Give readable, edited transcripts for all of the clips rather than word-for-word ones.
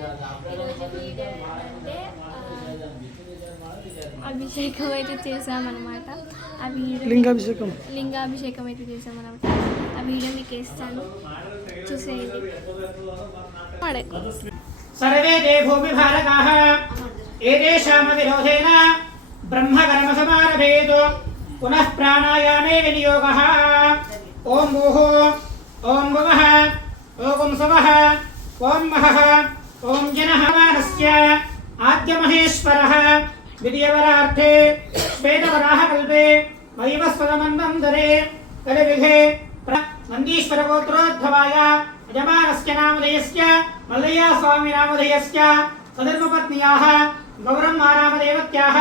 అంటే అభిషేకం అయితే చేసామన్నమాట. ఆ వీడియో లింగాభిషేకం అయితే చేసామన్నమాట. ఆ వీడియో మీకు ఇస్తాను, చూసేయండి. సర్వే దే భూమి భారకాః ఏతేషాం విరోధేన బ్రహ్మకర్మసమారభేత్ పునః ప్రాణాయామే వినియోగః. ఓం భూః ఓం భువః ఓం సవః ఓం మహః ఓం జనః మానస్య ఆద్యమహేశ్వరः విద్యవరార్థే శ్వేతవరాహకల్పే వైవస్వతమన్వంతరే కలివిఘే నందీశ్వర గోత్రోద్భవాయ యజమానస్య నామధేయస్య మల్లయ్య స్వామి నామధేయస్య సధర్మపత్న్యాః గౌరమ్మ నామదేవత్యాః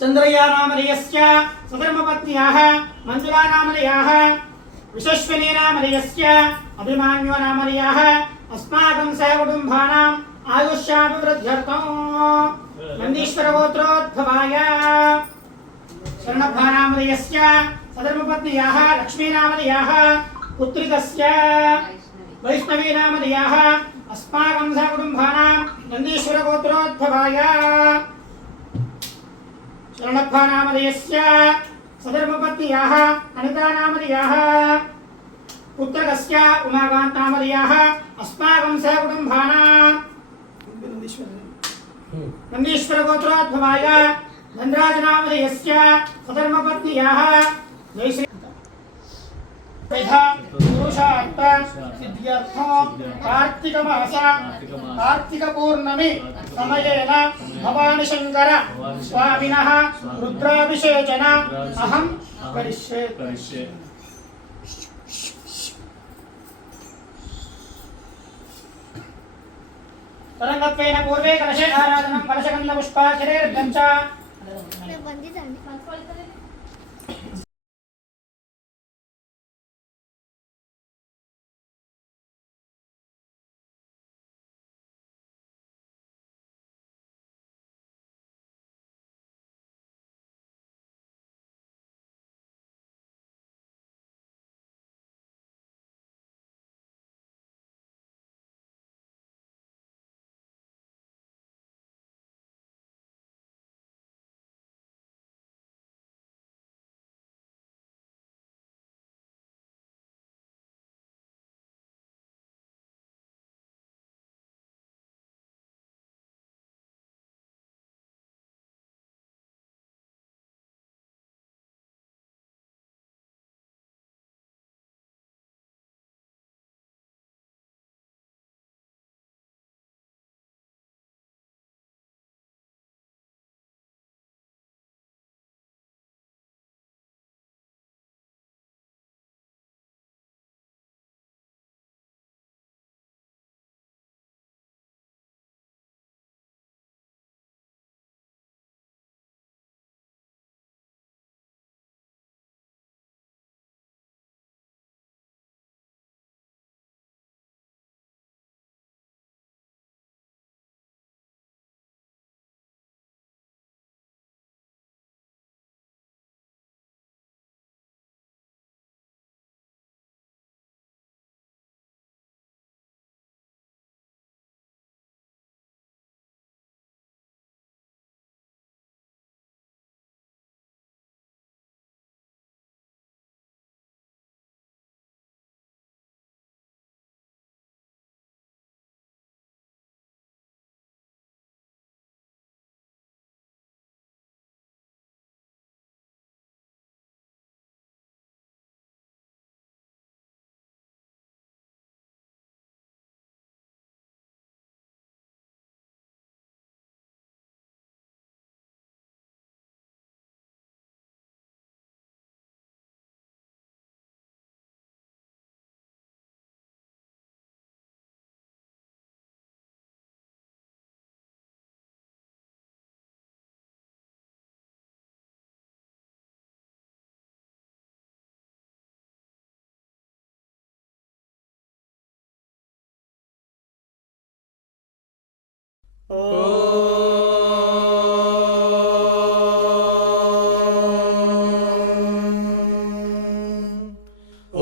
చంద్రయ్య నామధేయస్య సధర్మపత్న్యాః మంజులా నామధేయాః విశ్వశ్వినీ నామధేయస్య అభిమాన్యో నామధేయాః అస్మాకం సహకుటుంబానాం ఆయుష్యాభివృద్ధ్యర్థం నందీశ్వర గోత్రోద్భవాయ శరణభా నామధేయస్య సధర్మపత్న్యాః లక్ష్మీ నామధేయాః పుత్రికస్య వైష్ణవీ నామధేయాః అస్మాకం సహకుటుంబానాం నందీశ్వర గోత్రోద్భవాయ శరణభా నామధేయస్య సధర్మపత్న్యాః అనితా నామధేయాః పుత్రకస్య ఉమాకాంత నామధేయాః అస్మాకం సహకుటుంబానాం నందీశ్వర గోత్రోద్భవాయ ధనరాజ నామధేయస్య సధర్మపత్న్యాః జయశ్రీ పురుషార్థ సిద్ధ్యర్థం కార్తీక మాస కార్తీక పౌర్ణమి సమయేన భవాని శంకర స్వామినః రుద్రాభిషేచన అహం కరిష్యే. తరంగత్వేన పూర్వే కలశే ఆరాధనం కలశగంధ పుష్పాక్షరేర్ధం చ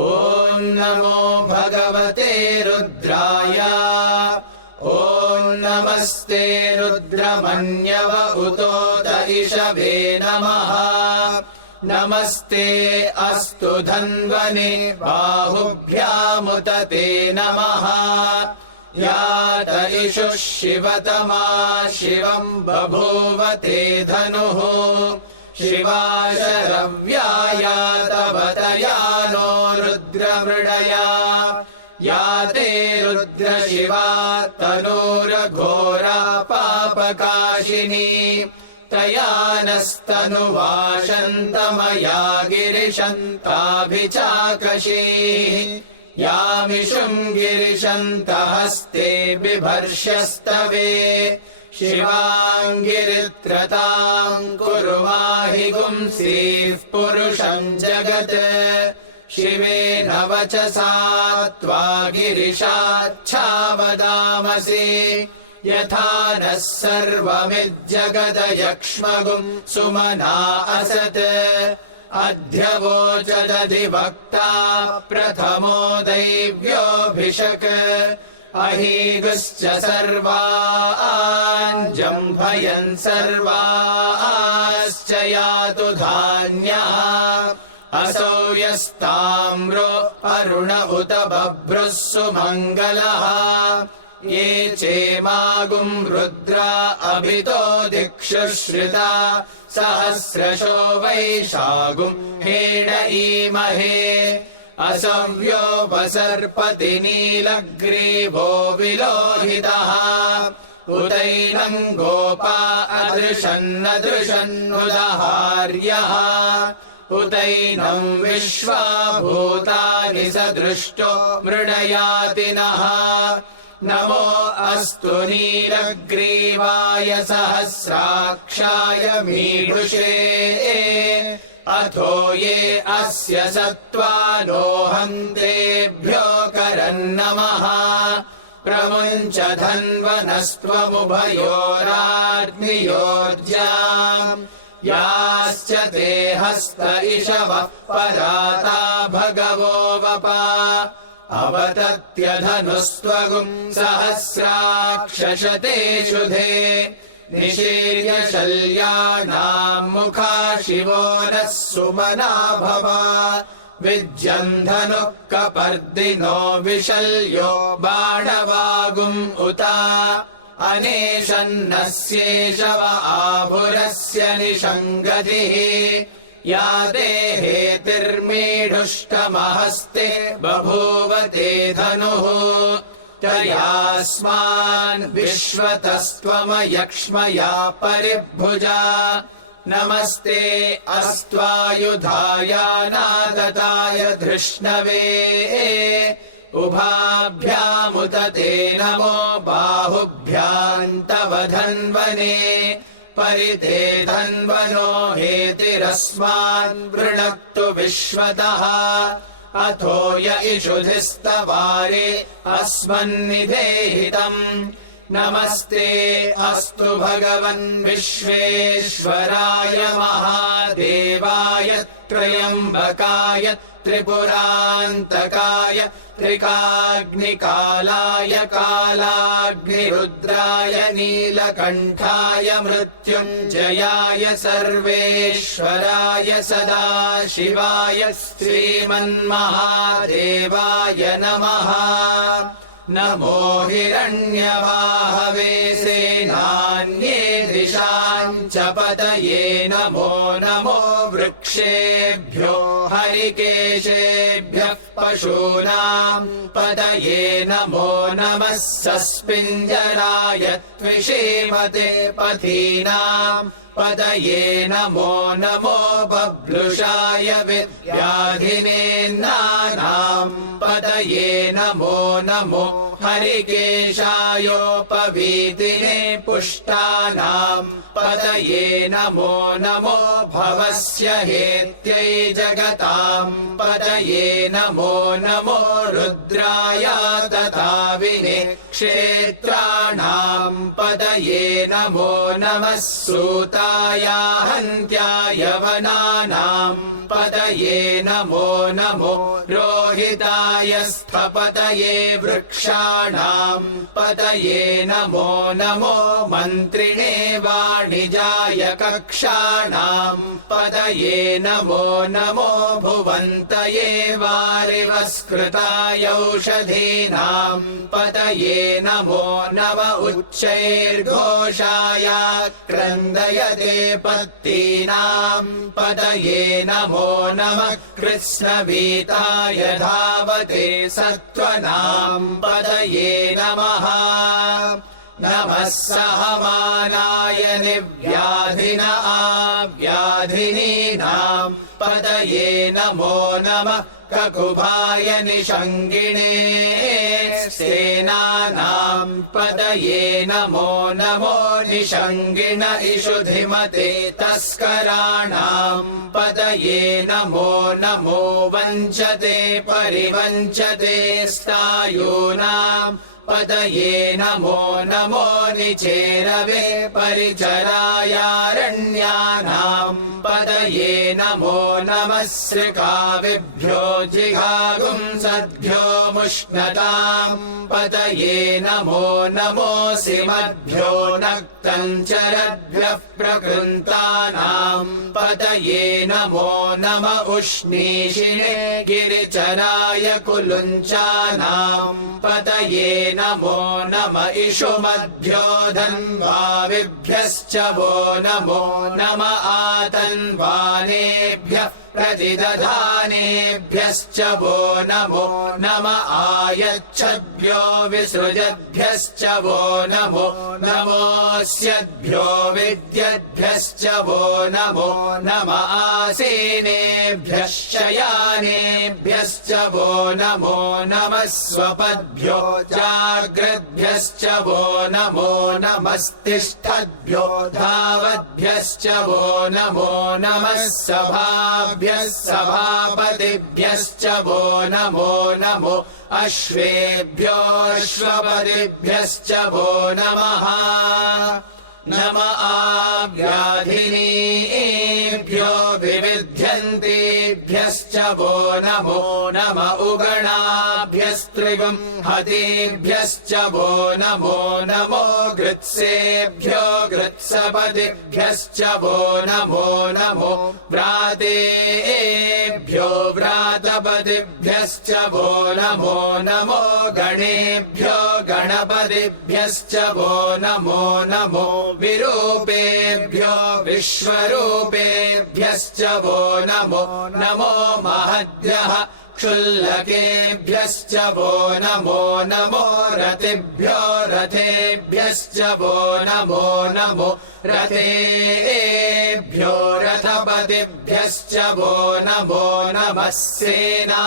ఓం నమో భగవతే రుద్రాయ. नमस्ते रुद्रमन्यव उतोत इषवे नमः नमस्ते अस्तु धन्वने बाहुभ्यामुत ते नमः यात इषुः शिवतमा शिवम् बभूव ते धनुः शिवा शरव्यायातवतया नो रुद्रमृडया या ते रुद्रशिवा तनूरघोरा पापकाशिनी तया नस्तनुवाशन्तमया गिरिशन्ताभिचाकशीः यामिषुम् गिरिशन्तहस्ते बिभर्ष्यस्तवे शिवाङ्गिरित्रताम् कुरु माहि गुंसीः पुरुषम् जगत् शिवेन वचसा त्वा गिरिशाच्छावदामसि यथा नः सर्वमिज्जगदयक्ष्मगुम् सुमना असत् अध्यवोचदधिवक्ता प्रथमो दैव्योऽभिषक् अहीगुश्च सर्वाञ्जम्भयन् सर्वाश्च यातु धान्यः असौ यस्ताम्रो अरुण उत बभ्रुः सुमङ्गलः ये चेमागुम् रुद्रा अभितो दिक्षुश्रिता सहस्रशो वैशागुम् हेड ईमहे असव्योपसर्पति नीलग्रीवो विलोहितः उदैनम् गोपा अदृशन्नदृशन्नुदहार्यः उदैनम् विश्वाभूतानि स दृष्टो मृडयातिनः नमो अस्तु नीलग्रीवाय सहस्राक्षाय मीढुषे अथो ये अस्य सत्त्वानोऽहन्तेभ्यो करन्नमः प्रमुञ्च धन्वनस्त्वमुभयोराग्नियोर्जाम् याश्च ते हस्त इषवः पराता भगवो वपा अवतत्यधनुस्त्वगुम् सहस्राक्षशते शुधे निशीर्य शल्यानाम् मुखा शिवो नः सुमना भव विज्यम् धनुः कपर्दिनो विशल्यो बाणवागुम् उता अनेशन्नस्येषव आभुरस्य निषङ्गतिः या देहेतिर्मीढुष्टमहस्ते बभूव ते धनुः तयास्मान् विश्वतस्त्वमयक्ष्मया परिभुजा नमस्ते अस्त्वायुधायानादताय धृष्णवे उभाभ्यामुत ते नमो बाहुभ्याम् तव धन्वने परिते धन्वनो हेतिरस्मान् वृणक्तु विश्वतः अथो य इषुधिस्तवारे अस्मन्निधेहितम् नमस्ते अस्तु भगवन् विश्वेश्वराय महादेवाय त्र्यम्बकाय त्रिपुरान्तकाय त्रिकाग्निकालाय कालाग्निरुद्राय नीलकण्ठाय मृत्युञ्जयाय सर्वेश्वराय सदाशिवाय श्रीमन्महादेवाय नमः नमो हिरण्यवाहवे सेनान्ये दिशाम् च पतये नमो नमो वृक्षेभ्यो हरिकेशेभ्यः पशूनाम् पतये नमो नमः सस्पिञ्जराय त्विषीमते पथीनाम् पतये नमो नमो बभ्लुषाय व्याधिनेन्नानाम् पतये नमो नमो हरिकेशायोपवीतिने पुष्टानाम् पतये नमो नमो भवस्य हेत्यै जगताम् पतये नमो नमो रुद्राय तथा विने क्षेत्राणाम् पतये नमो नमः सूताय हन्त्याय वनानाम् पतये नमो नमो रोहिताय वृक्षाय स्थपतये वृक्षाणाम् पतये नमो नमो मन्त्रिणे वाणिजाय कक्षाणाम् पतये नमो नमो भुवन्तये वारिवस्कृताय औषधीनाम् पतये नमो नम उच्चैर्घोषाय क्रन्दयते पत्तीनाम् पतये नमो नमः कृष्णवीताय धावते सत्त्वनाम् पतये नमः नमः सहमानाय निव्याधिन आव्याधिनीनाम् पतये नमो नमः ककुभाय निषङ्गिणे सेनानाम् पतये नमो नमो निषङ्गिण इषुधिमते तस्कराणाम् पतये नमो नमो वञ्चते परिवञ्चते स्तायूनाम् पतये नमो नमो निचेरवे परिचरायारण्यानाम् पतये नमो नमः श्रिकाविभ्यो जिघागुंसद्भ्यो मुष्णताम् पतये नमो नमोऽसिमद्भ्यो नक्तञ्चरद्भ्यः प्रकृन्तानाम् पतये नमो नम उष्णीषिणे गिरिचराय कुलुञ्चानाम् पतये नमो नम इषुमद्भ्यो धन्वाविभ्यश्च वो नमो नम आतन्वानेभ्यः प्रतिदधानेभ्यश्च वो नमो नम आयच्छद्भ्यो विसृजद्भ्यश्च वो नमो नमोऽस्यद्भ्यो विद्यद्भ्यश्च वो नमो नम आसीनेभ्यः शयानेभ्यश्च वो नमो नमः स्वपद्भ्यो जाग्रद्भ्यश्च वो नमो नमस्तिष्ठद्भ्यो धावद्भ्यश्च वो नमो नमः सभाभ्यः सभापतिभ्यश्च वो नमो नमो अश्वेभ्यो अश्वपतिभ्यश्च वो नमः नम आव्याधिनीभ्यो विविध्यन्तेभ्यश्च वो नमो नम उगणाभ्यस्त्रिगुं हतेभ्यश्च वो नमो नमो गृत्सेभ्यो गृत्सपतिभ्यश्च वो नमो नमो व्रातेभ्यो व्रातपतिभ्यश्च वो नमो नमो गणेभ्यो गणपतिभ्यश्च वो नमो नमो विरूपेभ्यो विश्वरूपेभ्यश्च वो नमो नमो महद्भ्यः क्षुल्लकेभ्यश्च वो नमो नमो रतिभ्यो रथेभ्यश्च वो नमो नमो रथेभ्यो रथपतिभ्यश्च वो नमो नमः सेनाभ्यः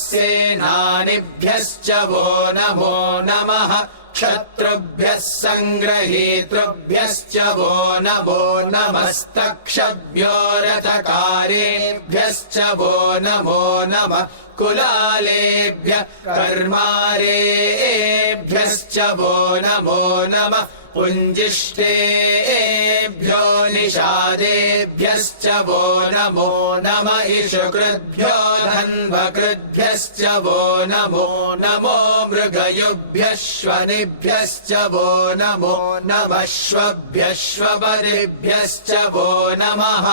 सेनानिभ्यश्च वो नमो नमः क्षत्रुभ्यः सङ्ग्रहीतृभ्यश्च वो नमो नमस्तक्षभ्यो रथकारेभ्यश्च वो नमो नमः कुलालेभ्यः कर्मारेभ्यश्च वो नमो नमः पुञ्जिष्टेभ्यो निषादेभ्यश्च वो नमो नम इषुकृद्भ्यो धन्वकृद्भ्यश्च वो नमो नमो मृगयुभ्यः श्वनिभ्यश्च वो नमो नमश्वभ्यः श्वपतिभ्यश्च वो नमः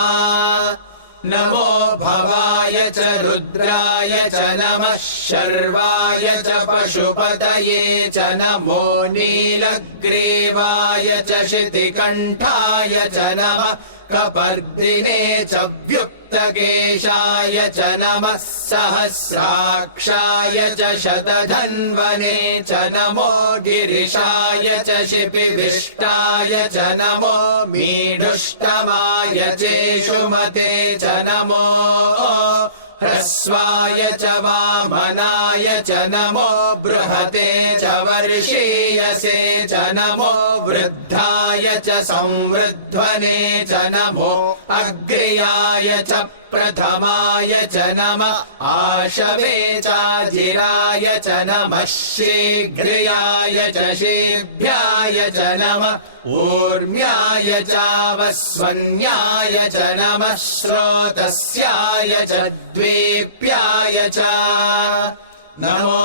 नमो भवाय च रुद्राय च नमः शर्वाय च पशुपतये च नमो नीलग्रीवाय च शितिकण्ठाय च नमः कपर्दिने च व्युक्तकेशाय च नमः सहस्राक्षाय च शतधन्वने च नमो गिरिशाय च शिपिविष्टाय च नमो मीढुष्टमाय चेषुमते च नमो ह्रस्वाय च वामनाय च नमो बृहते च वर्षीयसे च नमो वृद्धाय च संवृध्वने च नमो अग्र्याय च प्रथमाय च नमः आशवे चाजिराय च नमः शीघ्रियाय च शीघ्राय च नमः ऊर्म्याय चावस्वन्याय च नमः स्रोतस्याय च द्वीप्याय च नमो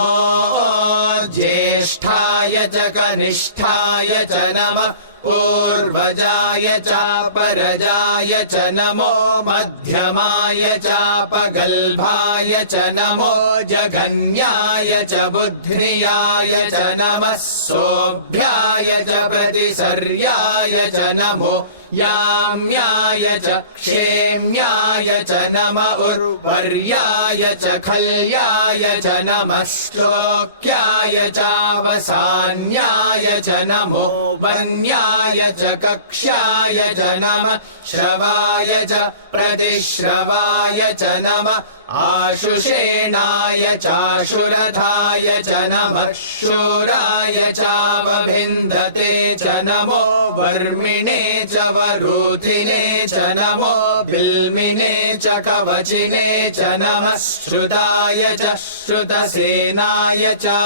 ज्येष्ठाय च कनिष्ठाय च नमः पूर्वजाय चापरजाय च नमो मध्यमाय चापगल्भाय च नमो जघन्याय च बुद्ध्नियाय च नमः सोऽभ्याय च प्रतिसर्याय च नमो याम्याय च क्षेम्याय च नम उर्वर्याय च खल्याय च नमः श्लोक्याय चावसान्याय च नमो वन्याय च कक्ष्याय च नमः श्रवाय च प्रतिश्रवाय च नमः आशुषेणाय चाशुरथाय च नमः शूराय चावभिन्दते च नमो वर्मिणे च वरूथिने च नमो बिल्मिने च कवचिने च नमः श्रुताय च श्रुतसेनाय च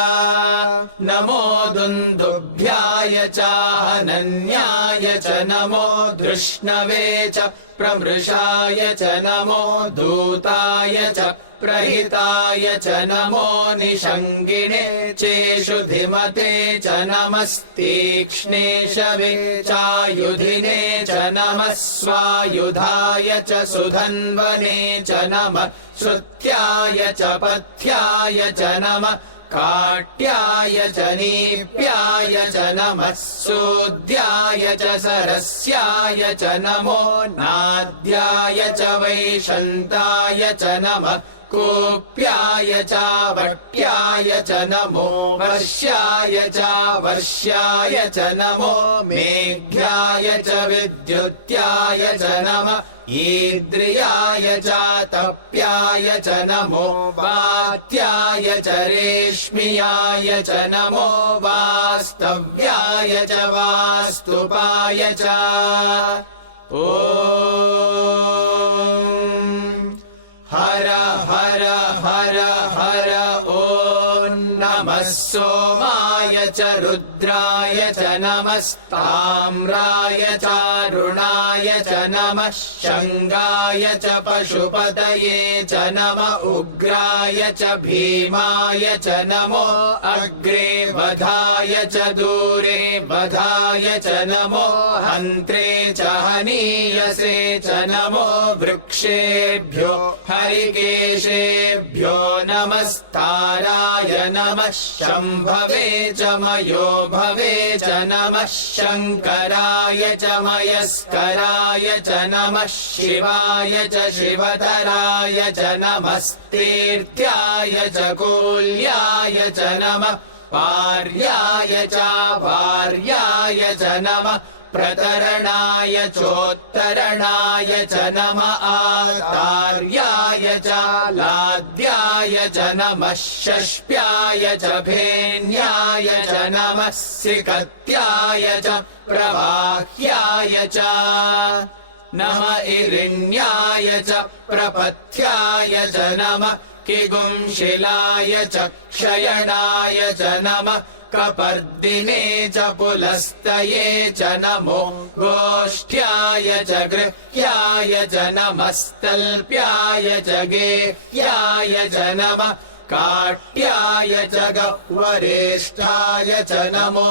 नमो दुन्दुभ्याय चाहनन्याय च नमो धृष्णवे च प्रमृषाय च नमो दूताय च प्रहिताय च नमो निषङ्गिणे चेषु धिमते च नमस्तीक्ष्णेशवे चायुधिने च नमः स्वायुधाय च सुधन्वने च नमः श्रुत्याय च पथ्याय च नमः काट्याय च नीप्याय च नमः सूद्याय च सरस्याय च नमो नाद्याय च वैशन्ताय च नमः कूप्याय चावट्याय च नमो वर्ष्याय चावर्ष्याय च नमो मेघ्याय च विद्युत्याय च नमः ईद्रियाय चातप्याय च नमो वात्याय च रेश्मियाय च नमो वास्तव्याय च वास्तुपाय च ॐ हर हर हर हर ॐ नमः सोमाय च रुद्राय च नमस्ताम्राय चारुणाय च नमः शङ्गाय च पशुपतये च नम उग्राय च भीमाय च नमो अग्रे वधाय च दूरे वधाय च नमो हन्त्रे च हनीयसे च नमो वृक्षेभ्यो हरिकेशेभ्यो नमस्ताराय नमः शम्भवे च मयो भवे च नमः शङ्कराय च मयस्कराय च नमः शिवाय च शिवतराय च नमस्तीर्थ्याय च कूल्याय च नमः पार्याय च भार्याय च नमः प्रतरणाय चोत्तरणाय च नम आतार्याय च लाद्याय च नमः षष्प्याय च भेन्याय च नमः सिकत्याय च प्रवाह्याय च नम इरिण्याय च प्रपथ्याय च नमः किगुंशिलाय च क्षयणाय च नमः कपर्दिने च पुलस्तये च नमो गोष्ठ्याय च गृह्याय च नमस्तल्प्याय च गेह्याय च नमः काट्याय च गह्वरेष्ठाय च नमो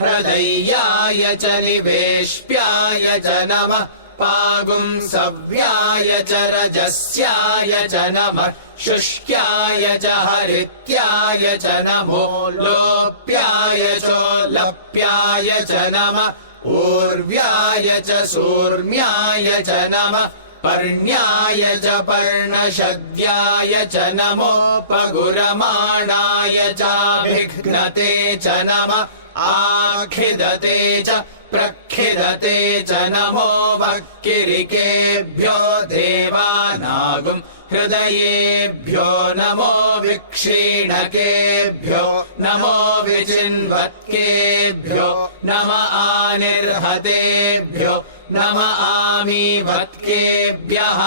हृदयाय च निवेश्प्याय च नमः पागुंसव्याय च रजस्याय च नमः शुष्क्याय च हरित्याय च नमो लोप्याय चोलप्याय च नमः ऊर्व्याय च सूर्म्याय च नमः पर्ण्याय च पर्णशद्याय च नमो पगुरमाणाय चाभिघ्नते च नमः आखिदते च प्रखिदते च नमो वक्किरिकेभ्यो देवानागुं हृदयेभ्यो नमो विक्षीणकेभ्यो नमो विचिन्वत्केभ्यो नम आनिर्हतेभ्यो नम आमि वत्केभ्यः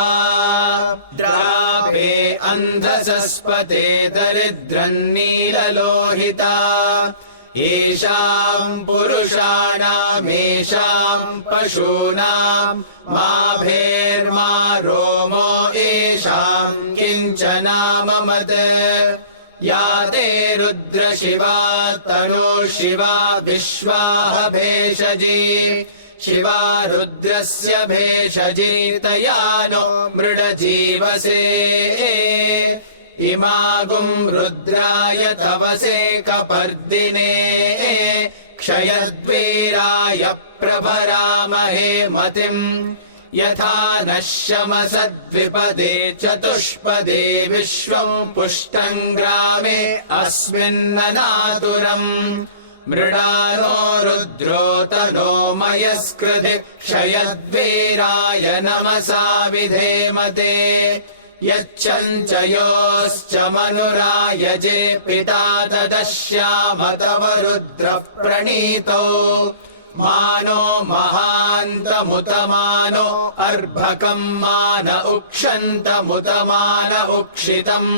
द्रापे अन्धसस्पते दरिद्रन्नीललोहिता येषाम् पुरुषाणामेषाम् पशूनाम् माभेर्मा रोमो येषाम् किञ्चनाममत् या ते रुद्रशिवा तनो शिवा विश्वाः भेषजी शिवा रुद्रस्य भेषजी तया नो मृडजीवसे इमागुम् रुद्राय तवसे कपर्दिने क्षयद्वीराय प्रभरामहे मतिम् यथा नः शमसद्विपदे चतुष्पदे विश्वम् पुष्टम् ग्रामे अस्मिन्ननातुरम् मृडानो रुद्रोतनो मयस्कृधि क्षयद्वीराय नमसा विधेमते यच्चञ्चयोश्च मनुरायजे पिता तदश्याम तव रुद्रः प्रणीतो मानो महान्तमुतमानो अर्भकम् मान उक्षन्तमुतमान उक्षितम्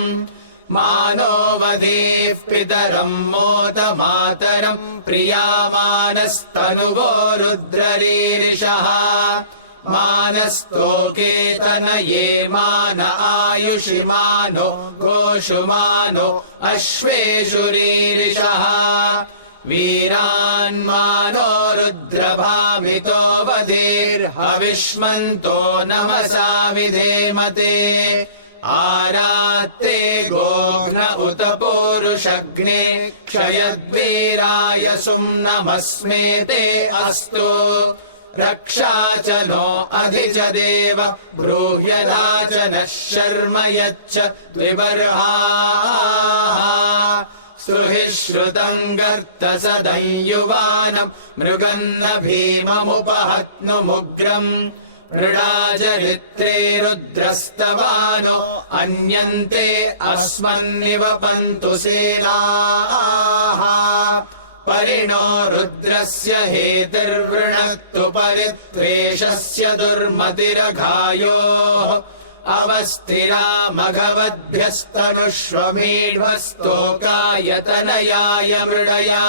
मानो वधेः पितरम् मोत मातरम् प्रियामानस्तनुवो रुद्ररीरिषः मानस्तोकेतनये मान आयुषि मानो गोषु मानो अश्वेषु रीरिषः वीरान्मानो रुद्रभामितो वधेर्हविष्मन्तो नमसा विधेमते आरात्ते गोघ्न उत पूरुषग्ने क्षयद्वीराय सुम्नमस्मेते अस्तु रक्षा च नो अधि च देव ब्रूह्यदा च नः शर्म यच्च द्विबर्हाः सुहि श्रुतम् गर्तसदंयुवानम् मृगन्न भीममुपहत्नुमुग्रम् मृडाचरित्रे रुद्रस्तवानो अन्यन्ते अस्मन्निवपन्तु सेनाः परिणो रुद्रस्य हेतिर्वृणक्तु परित्वेषस्य दुर्मतिरघायोः अवस्थिरा मघवद्भ्यस्तनुष्वमीढ्वस्तोकायतनयाय मृडया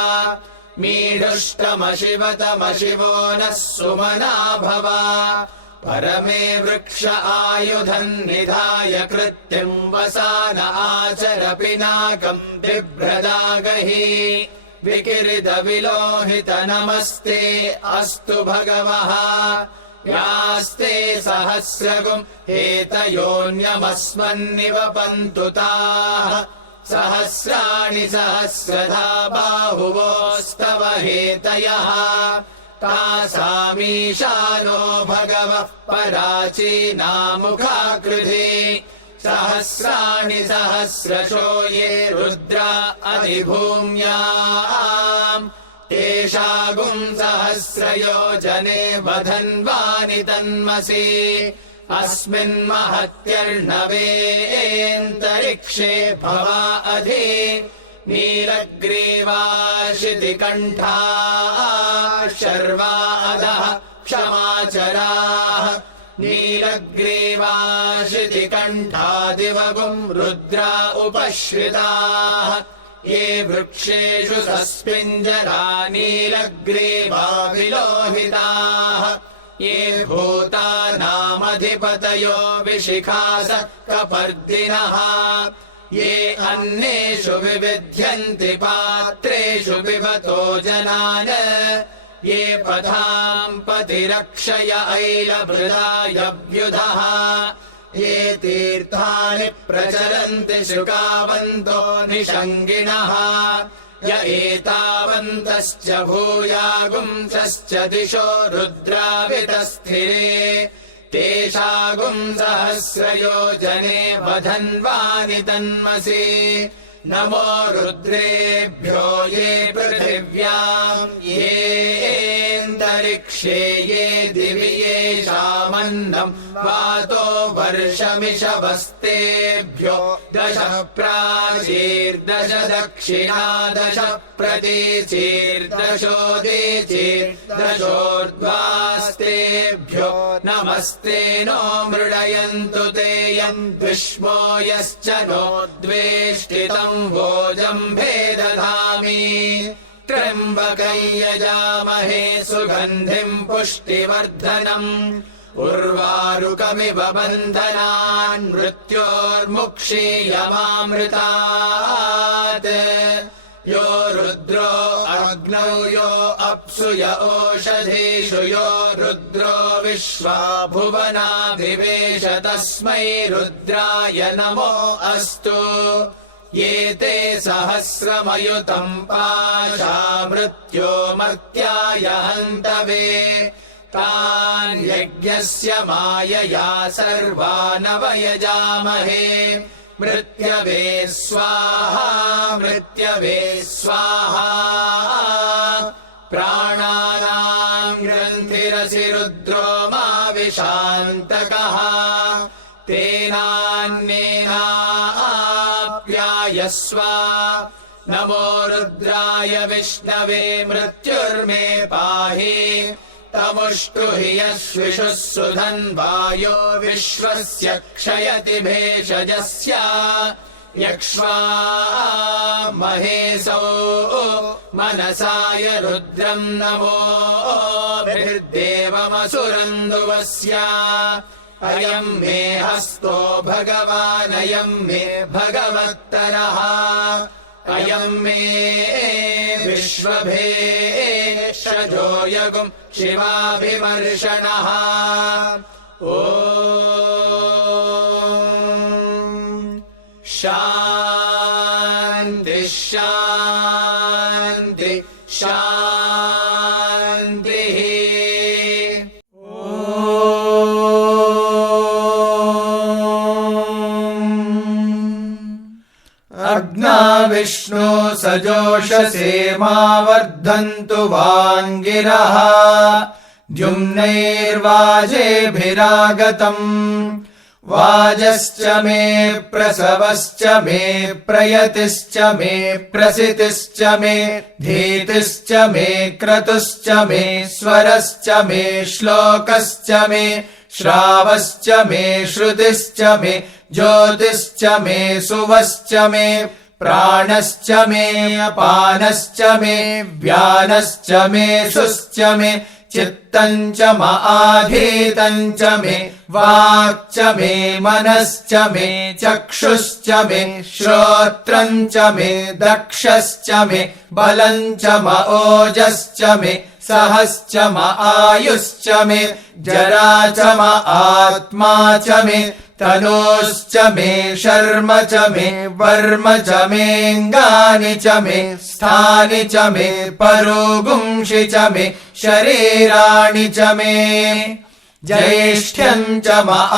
मीढुष्टमशिवतमशिवो नः सुमना भव परमे वृक्ष आयुधम् निधाय कृत्यम् वसान आचर पिनाकम् बिभ्रदागहि विकिरित विलोहित नमस्ते अस्तु भगवः यास्ते सहस्रगुम् हेतयोऽन्यमस्मन्निवपन्तु ताः सहस्राणि सहस्रधा बाहुवोस्तव हेतयः तासामीशानो भगवः पराचीनामुखाकृधि सहस्राणि सहस्रशो ये रुद्रा अधिभूम्याम् तेषागुम् सहस्रयोजने वधन्वानि तन्मसि अस्मिन्महत्यर्णवेऽन्तरिक्षे भवा अधि नीलग्रीवाशितिकण्ठाः शर्वादः क्षमाचराः नीलग्रीवाशितिकण्ठादिवगुम् रुद्रा उपश्रिताः ये वृक्षेषु सस्पिञ्जरा नीलग्रीवा विलोहिताः ये भूतानामधिपतयो विशिखास कपर्दिनः ये अन्नेषु विविध्यन्ति पात्रेषु पिबतो जनान् ये पथाम् पतिरक्षय ऐलभृदायव्युधः ये तीर्थानि प्रचरन्ति शुकावन्तो निषङ्गिणः य एतावन्तश्च भूयागुंसश्च दिशो रुद्रावितस्थिरे तेषागुम् सहस्रयोजने वधन्वानि तन्मसि नमो रुद्रेभ्यो ये पृथिव्याम् येऽन्तरिक्षे परिक्षेये दिवि येषामन्नं वातो वर्षमिषवस्तेभ्यो 10 प्राचीर्दश दक्षिणा 10 प्रतीचीर्दशोदीचीर्दशोर्ध्वास्तेभ्यो नमस्ते नो मृडयन्तु ते यं विष्मो यश्च नो द्वेष्टितं भोजम्भे दधामि त्र्यम्बकं यजामहे सुगन्धिं पुष्टिवर्धनम् उर्वारुकमिव बन्धनान् मृत्योर्मुक्षीयमामृतात् यो रुद्रो अग्नौ यो अप्सु य ओषधीषु यो रुद्रो विश्वा भुवनाभिवेश तस्मै रुद्राय नमो अस्तु ये ते सहस्रमयुतं पाशा मृत्यो मर्त्याय हन्तवे तान् यज्ञस्य मायया सर्वानवयजामहे मृत्यवे स्वाहा मृत्यवे स्वाहा प्राणानां ग्रन्थिरसि रुद्रो मा विशान्तकः तेनान्येनाप्यायस्व नमो रुद्राय विष्णवे मृत्युर्मे पाहि तमुष्टु हि यश्विषुः सुधन्वायो विश्वस्य क्षयति भेषजस्य यक्ष्वा महेशौ मनसाय रुद्रं नमोभिर्देवमसुरन्दुवस्य अयं मे हस्तो भगवानयं मे भगवत्तरः अयं मे विश्वभेषजो यगुं शिवाभिमर्षणः ॐ शान्ति शान्ति शान्तिः अग्ना विष्णु सजोषसे मा वर्धन्तु वाङ्गिरः द्युम्नैर्वाजेभिरागतम् वाजश्च मे प्रसवश्च मे प्रयतिश्च मे प्रसितिश्च मे धीतिश्च मे क्रतुश्च मे स्वरश्च मे श्लोकश्च मे श्रावश्च मे श्रुतिश्च मे ज्योतिश्च मे सुवश्च मे प्राणश्च मे अपानश्च मे व्यानश्च मे शुश्च मे चित्तं च आधीतं च मे वाक् च मे मनश्च मे चक्षुश्च मे श्रोत्रं च मे दक्षश्च मे बलं च ओजश्च मे सहश्च आयुश्च मे जरा च आत्मा च मे तनोश्च मे शर्म च मे वर्म च मेऽङ्गानि च मे स्थानि च मे परोगुंषि च मे शरीराणि च मे ज्येष्ठ्यं च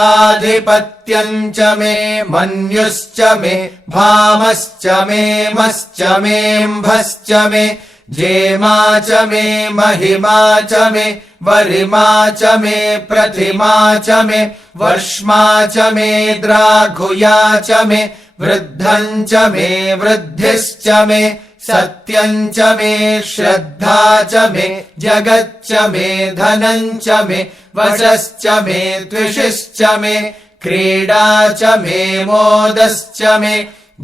आधिपत्यं च मे मन्युश्च मे भामश्च मे मश्च मेऽम्भश्च मे जेमा च मे महिमा च मे वरिमा च मे प्रतिमा च मे वर्ष्मा च मे द्राघुया च मे वृद्धं च मे वृद्धिश्च मे सत्यं च मे श्रद्धा च मे जगच्च मे धनं च मे वशश्च मे त्विषिश्च मे क्रीडा च मे मोदश्च मे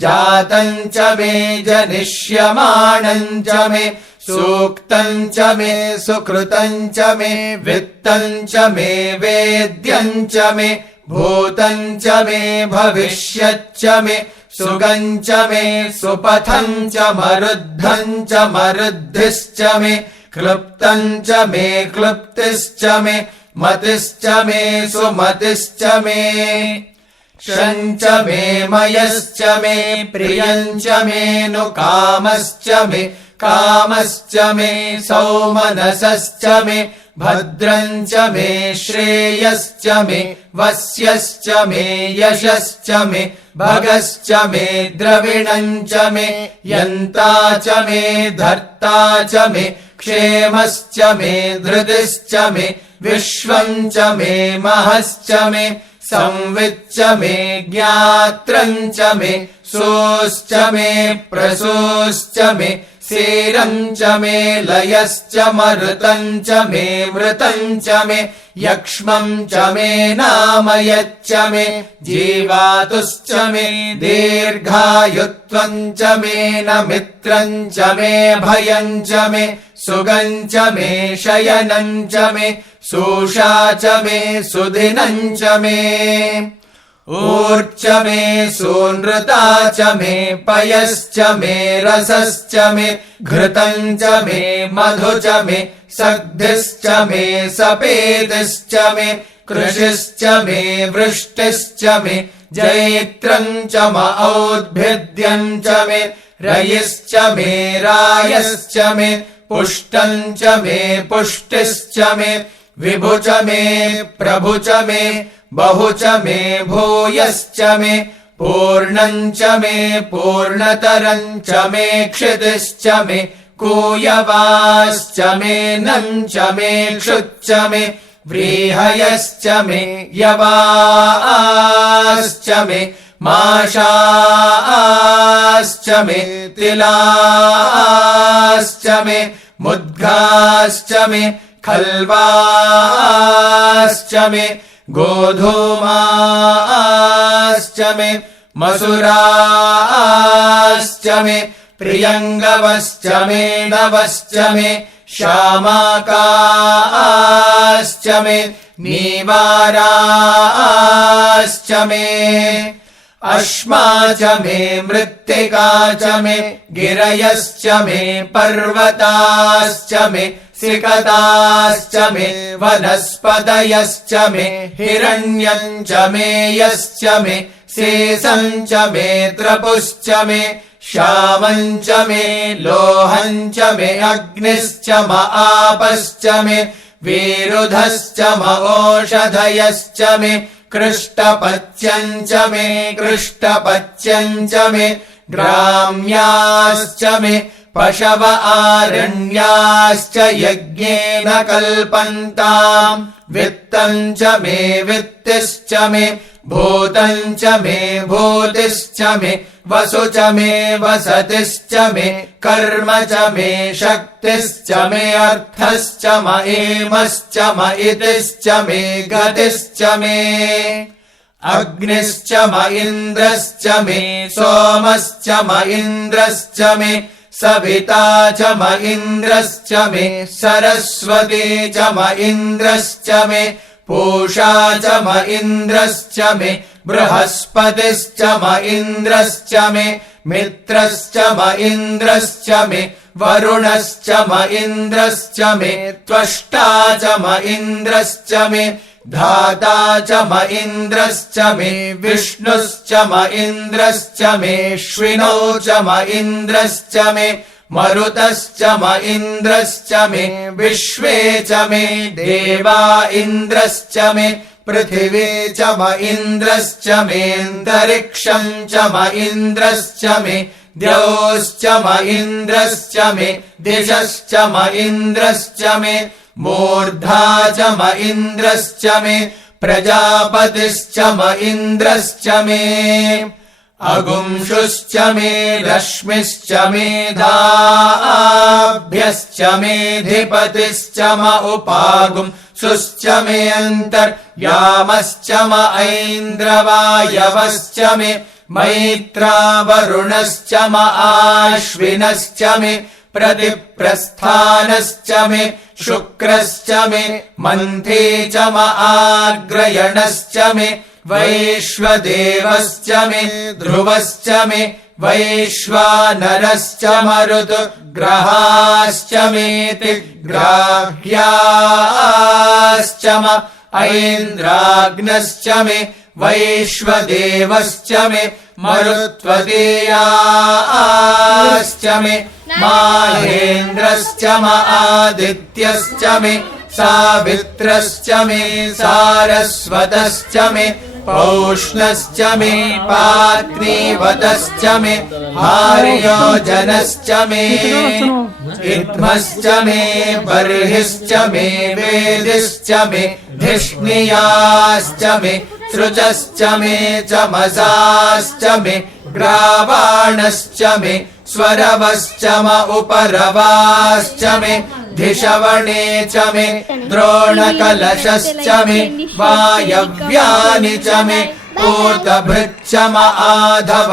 जातं च मे जनिष्यमाणं च मे सूक्तं च मे सुकृतं च मे वित्तं च मे वेद्यं च मे भूतं च मे भविष्यच्च मे सुगं च मे सुपथं च मरुद्धं च मरुद्धिश्च मे क्लुप्तं च मे क्लुप्तिश्च मे मतिश्च मे सुमतिश्च मे शं च मे मयश्च मे प्रियं च मे नुकामश्च मे कामश्च मे सौमनसश्च मे भद्रं च मे श्रेयश्च मे वस्यश्च मे यशश्च मे भगश्च मे द्रविणं च मे यन्ता च मे धर्ता च मे क्षेमश्च मे धृतिश्च मे विश्वम् च मे महश्च मे संविच्च मे ज्ञात्रम् च मे सोश्च मे प्रसोश्च मे सीरम् च मे लयश्च मरुतम् च मे मृतम् च मे यक्ष्मम् च मे नामयच्च मे जीवातुश्च मे दीर्घायुत्वम् च मे न मित्रम् च मे भयम् च मे सुगम् च मे शयनम् च मे सूषा च मे सुदिनम् च मे ऊर्च मे सूनृता च मे पयश्च मे रसश्च मे घृतम् च मे मधु च मे सग्धिश्च मे सपेतिश्च मे कृषिश्च मे वृष्टिश्च मे जैत्रम् च म औद्भिद्यम् च मे रयिश्च मे रायश्च मे पुष्टम् च मे पुष्टिश्च मे विभु च मे प्रभु च मे बहु च मे भूयश्च मे पूर्णम् च मे पूर्णतरम् च मे क्षितिश्च मे कूयवाश्च मे नम् च मे क्षुच्च मे व्रीहयश्च मे यवाश्च मे माशाश्च मे तिलाश्च मे मुद्गाश्च मे खल्वाश्च मे गोधूमाश्च मे मसुराश्च मे प्रियङ्गवश्च मे नवश्च मे श्यामाकाश्च मे नीवाराश्च मे अश्मा च मे मृत्तिका च मे गिरयश्च मे पर्वताश्च मे सिकताश्च मे वनस्पतयश्च मे हिरण्यम् च मे यश्च मे शेषम् च मे त्रपुश्च मे श्यामम् च मे लोहम् च मे अग्निश्च म आपश्च मे विरुधश्च म ओषधयश्च मे कृष्टपच्यम् च मे कृष्टपच्यम् च मे ग्राम्याश्च मे पशव आरण्याश्च यज्ञेन कल्पन्ताम् वित्तम् च मे वित्तिश्च मे भूतम् च मे भूतिश्च मे वसु च मे वसतिश्च मे कर्म च मे शक्तिश्च मे अर्थश्च म एमश्च म इतिश्च मे गतिश्च मे अग्निश्च म इन्द्रश्च मे सोमश्च म इन्द्रश्च मे सविता च म इन्द्रश्च मे सरस्वती च म इन्द्रश्च मे पूषा च म इन्द्रश्च मे बृहस्पतिश्च म इन्द्रश्च मे मित्रश्च म इन्द्रश्च मे वरुणश्च म इन्द्रश्च मे त्वष्टा च म इन्द्रश्च मे धाता च म इन्द्रश्च मे विष्णुश्च म इन्द्रश्च मे श्विनौ च म इन्द्रश्च मे मरुतश्च म इन्द्रश्च मे विश्वे च मे देवा इन्द्रश्च मे पृथिवी च म इन्द्रश्च मेऽन्तरिक्षम् च म इन्द्रश्च मे द्यौश्च म इन्द्रश्च मे दिशश्च म इन्द्रश्च मे मूर्धा च म इन्द्रश्च मे प्रजापतिश्च म इन्द्रश्च मे अगुंशुश्च मे रश्मिश्च मेधाभ्यश्च मेधिपतिश्च म उपागुंसुश्च मे अन्तर्यामश्च म ऐन्द्रवायवश्च मे मैत्रावरुणश्च म आश्विनश्च मे प्रतिप्रस्थानश्च मे शुक्रश्च मे मन्थे च म आग्रयणश्च मे वैश्वदेवश्च मे ध्रुवश्च मे वैश्वानरश्च मरुतग्रहाश्च मेति ग्राह्याश्च म ऐन्द्राग्नश्च मे वैश्वदेवश्च मे मरुत्वदेयाश्च मे माहेन्द्रश्च म आदित्यश्च मे सावित्रश्च मे सारस्वतश्च मे पौष्णश्च मे पात्नीवतश्च मे हार्योजनश्च मे इद्मश्च मे बर्हिश्च मे वेदिश्च मे धिष्णियाश्च मे सृजश्च मे चमसाश्च मे ग्रावाणश्च मे स्वरवश्च म उपरवाश्च मे धिषवणे च मे द्रोणकलशश्च मे वायव्यानि च मे ऊतभृच्च म आधव